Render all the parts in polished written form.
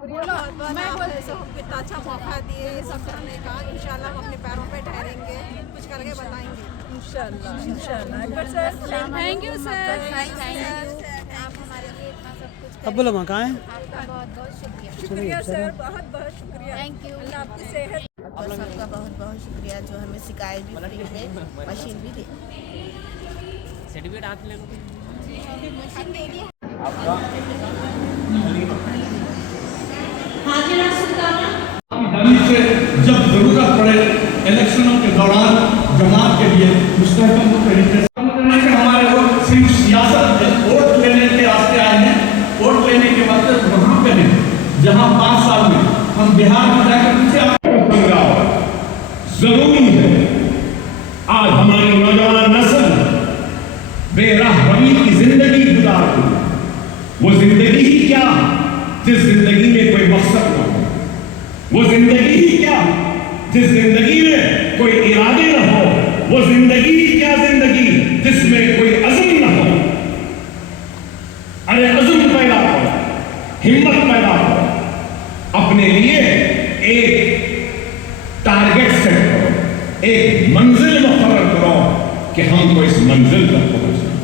کتنا اچھا موقع دیے یہ سب کرنے کا. انشاءاللہ ہم اپنے پیروں پہ ٹھہریں گے, کچھ کر کے بتائیں گے انشاءاللہ. Thank you sir. آپ ہمارے لیے اتنا سب کچھ اب بولو ماں کہاں ہیں؟ آپ کا بہت بہت شکریہ. شکریہ سر, بہت بہت شکریہ. Thank you. اللہ آپ کی صحت. اور سب کا بہت بہت شکریہ جو ہمیں سکھائے بھی فری میں, مشین بھی دی. سرٹیفکیٹ ہاتھ لے لو. مشین دے دیا. سے جب ضرورت پڑے الیکشنوں کے دوران جماعت کے لیے مستحکم طریقے سے ہمارے لوگ صرف سیاست میں ووٹ لینے کے واسطے آئے ہیں. ووٹ لینے کے واسطے وہاں پہ نہیں جہاں 5 سال میں ہم بہار میں جا کر پیچھے ضروری ہے. آج ہماری نوجوان نسل بے راہ روی کی زندگی گزار رہی ہے. وہ زندگی ہی کیا جس زندگی میں کوئی مقصد نہ ہو. وہ زندگی ہی کیا جس زندگی میں کوئی ارادے نہ ہو. وہ زندگی ہی کیا زندگی جس میں کوئی عزم نہ ہو. ارے عزم پیدا کرو, ہمت پیدا کرو, اپنے لیے ایک ٹارگٹ سیٹ کرو, ایک منزل مقرر کرو کہ ہم کو اس منزل تک پہنچنا.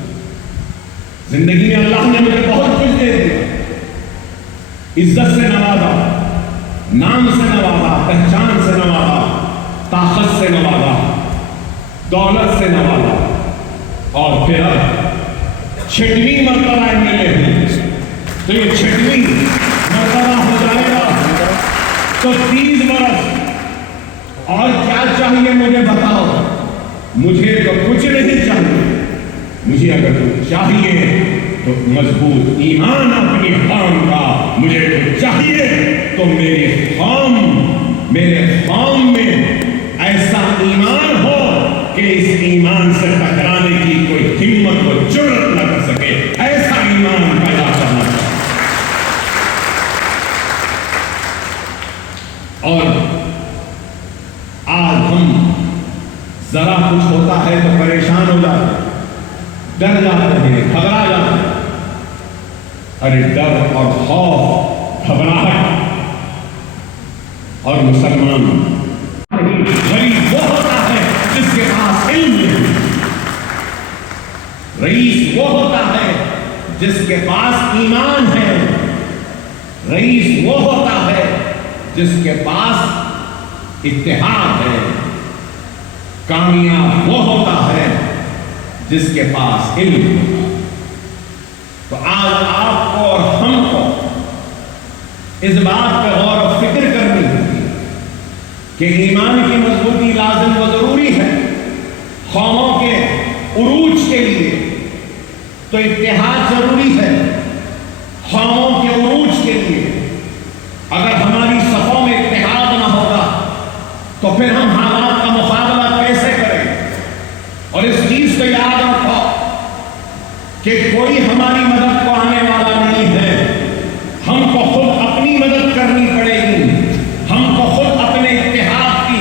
زندگی میں اللہ نے مجھے بہت کچھ دے دیا. عزت سے نوازا, نام سے نوازا, پہچان سے نوازا, طاقت سے نوازا, دولت سے نوازا, اور پھر اب 6ویں مرتبہ MLA ہوں تو یہ 6ویں مرتبہ ہو جائے گا تو 30 برس. اور کیا چاہیے مجھے بتاؤ. مجھے تو کچھ نہیں چاہیے. مجھے اگر کچھ چاہیے تو مضبوط ایمان اپنی قوم کا. مجھے کچھ چاہیے تو میرے قوم میں ایسا ایمان ہو کہ اس ایمان سے ٹکرانے کی کوئی ہمت و جرأت نہ کر سکے. ایسا ایمان پیدا کرنا چاہیے. اور آج ہم ذرا کچھ ہوتا ہے تو پریشان ہو جاتے ہیں, ڈر جاتے ہیں, گھبرا جاتے ہیں. ارے ڈر اور خوف, گھبراہٹ اور مسلمان غریب وہ ہوتا ہے جس کے پاس علم نہیں. رئیس وہ ہوتا ہے جس کے پاس ایمان ہے. رئیس وہ ہوتا ہے جس کے پاس اتحاد ہے. کامیاب وہ ہوتا ہے جس کے پاس علم ہے. تو آج آپ کو اور ہم کو اس بات پہ غور و فکر کرنی ہوگی کہ ایمان کی مضبوطی لازم و ضروری ہے. قوموں کے عروج کے لیے تو اتحاد ضروری ہے. قوموں کے عروج کے لیے اگر ہماری صفوں میں اتحاد نہ ہوگا تو پھر ہم حالات کا مقابلہ کیسے کریں. اور اس چیز کو یاد رکھو کہ کوئی ہماری مدد کو آنے والا نہیں ہے. ہم کو خود اپنی مدد کرنی پڑے گی. ہم کو خود اپنے اتحاد کی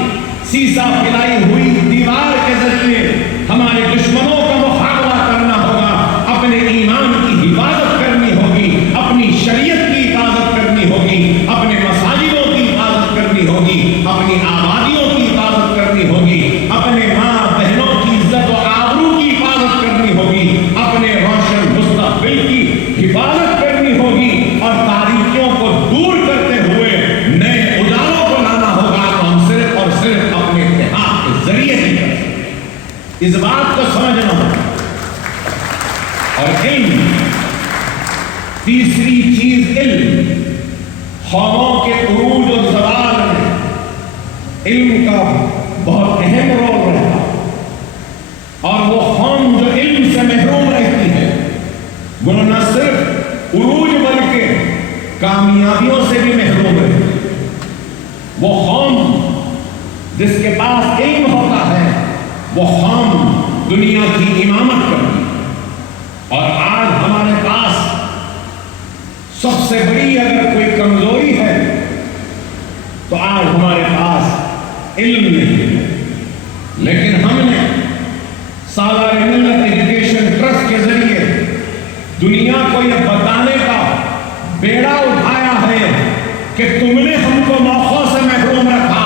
سیسا پھیلائی ہوئی دیوار کے ذریعے ہمارے دشمنوں کا مقابلہ کرنا ہوگا. اپنے ایمان کی حفاظت کرنی ہوگی, اپنی شریعت کی حفاظت کرنی ہوگی, اپنے مساجدوں کی حفاظت کرنی ہوگی, اپنی آبادیوں کی حفاظت کرنی ہوگی, اپنے ماں بہنوں کی عزت و آبرو کی حفاظت کرنی ہوگی, اپنے روشن مستقبل کی حفاظت کرنی ہوگی, اور تاریکیوں کو دور کرتے ہوئے نئے اجالوں کو لانا ہوگا. تو ہم صرف اور صرف اپنے اتحاد کے ذریعے ہی کر سکتے. اس بات کو سمجھنا ہوگا. اور علم, تیسری چیز علم. قوموں کے عروج و زوال میں علم کا بہت اہم رول رہتا. اور وہ قوم جو علم سے محروم رہتی ہے وہ نہ صرف عروج بلکہ کامیابیوں سے بھی محروم رہتی ہے. وہ قوم جس کے پاس علم ہوتا ہے وہ قوم دنیا کی امامت کرتی ہے. اور آج ہمارے پاس سب سے بڑی اگر کوئی کمزوری ہے تو آج ہمارے پاس علم نہیں ہے. لیکن ہم نے سالار ملت ایجوکیشن ٹرسٹ کے ذریعے دنیا کو یہ بتانے کا بیڑا اٹھایا ہے کہ تم نے ہم کو موقعوں سے محروم رکھا،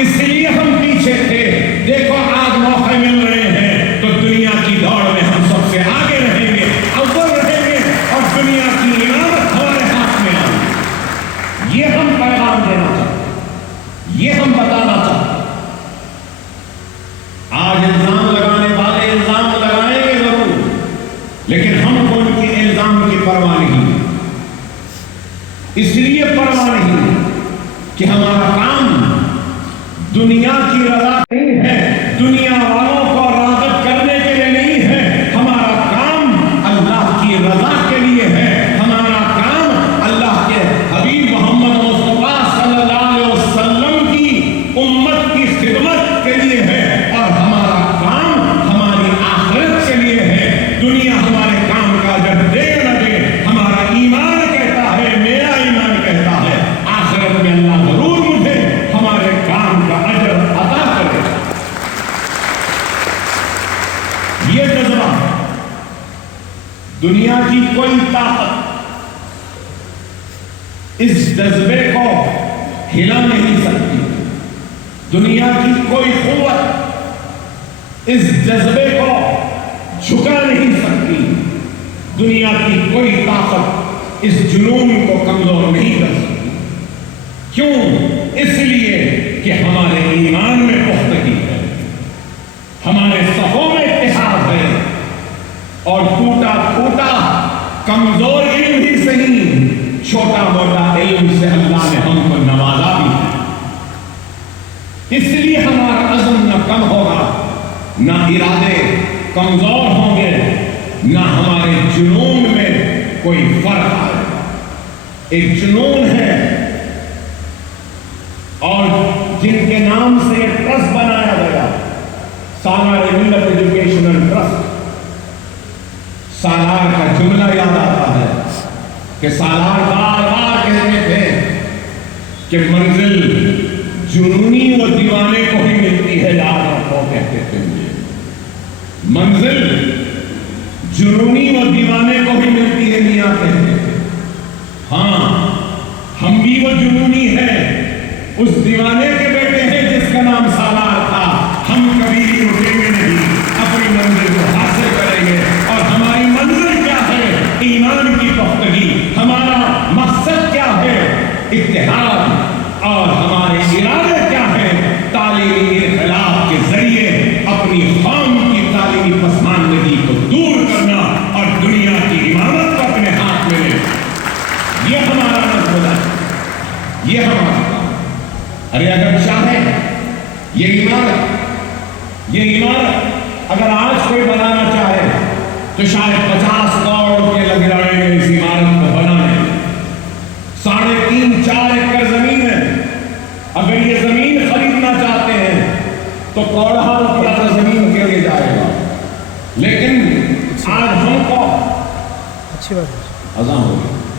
اس لیے ہم پیچھے تھے، دیکھو آج موقع مل رہے ہیں تو دنیا کی دوڑ میں ہم سب سے آگے رہیں گے، اول رہیں گے، اور دنیا کی امامت ہمارے ہاتھ میں آئے گی۔ یہ ہم پیغام دینا چاہتے ہیں، یہ ہم بتانا چاہتے ہیں۔ آج الزام لگانے والے الزام لگائیں گے ضرور، لیکن ہم کو ان کے الزام کی پرواہ نہیں ہے۔ اس لیے پرواہ نہیں کہ ہمارا کام دنیا کی رضا نہیں ہے، دنیا والوں کو راغب کرنے کے لیے نہیں ہے، ہمارا کام اللہ کی رضا کے لیے ہے، ہمارا کام اللہ کے حبیب محمد مصطفیٰ صلی اللہ علیہ وسلم کی امت کی خدمت کے لیے ہے، اور ہمارا کام ہماری آخرت کے لیے ہے۔ دنیا ہمارے کام کا اجر دے نہ دے، ہمارا ایمان کہتا ہے، میرا ایمان کہتا ہے، آخرت میں اللہ ضرور مجھے ہمارے کام کا اجر عطا کرے۔ یہ جذبہ دنیا کی کوئی طاقت اس جذبے کو ہلا نہیں سکتی، دنیا کی کوئی قوت اس جذبے کو جھکا نہیں سکتی، دنیا کی کوئی طاقت اس جنون کو کمزور نہیں کر سکتی۔ کیوں؟ اس لیے کہ ہمارے ایمان میں پختگی ہے، ہمارے صفوں میں اتحاد ہے، اور ٹوٹا پھوٹا کمزور علم ہی صحیح، چھوٹا موٹا علم سے اللہ نے ہم کو نوازا بھی ہے۔ اس لیے ہمارا عزم نہ کم ہوگا، نہ ارادے کمزور ہوں گے، نہ ہمارے جنون میں کوئی فرق آئے گا۔ ایک جنون ہے، اور جن کے نام سے یہ ٹرسٹ بنایا گیا، سالار ملت ایجوکیشنل ٹرسٹ، سالار کا جملہ یاد آتا ہے کہ سالار بار بار کہتے تھے کہ منزل جنونی و دیوانے کو ہی ملتی ہے، یاد رکھو کہتے تھے مجھے، منزل جنونی و دیوانے کو ہی ملتی ہے، میاں کہتے تھے۔ ہاں، ہم بھی وہ جنونی ہیں، اس دیوانے کے بیٹے ہیں جس کا نام سالار تھا۔ ہم کبھی بھی رکیں گے نہیں، اپنی منزل کو حاصل کریں گے، اور ہماری منزل کیا ہے؟ ایمان کی پختگی۔ ہمارا مقصد کیا ہے؟ اتحاد۔ اور ہمارے ارادے کیا ہیں؟ تعلیمی انقلاب کے ذریعے اپنی قوم کی تعلیمی پسماندگی کو دور کرنا اور دنیا کی امامت کو اپنے ہاتھ میں لینا۔ یہ ہمارا مقصد ہے، یہ ہمارا کام۔ ارے اگر چاہیں یہ عمارت اگر آج کوئی بنانا چاہے تو شاید 50 کروڑ روپے لگ جائیں گے اس عمارت کو بنانے میں۔ 3.5-4 ایکڑ زمین ہے، اگر یہ زمین خریدنا چاہتے ہیں تو کروڑوں روپیہ کا زمین کے لیے جائے گا، لیکن آج ہم کو اذان ہو گئی۔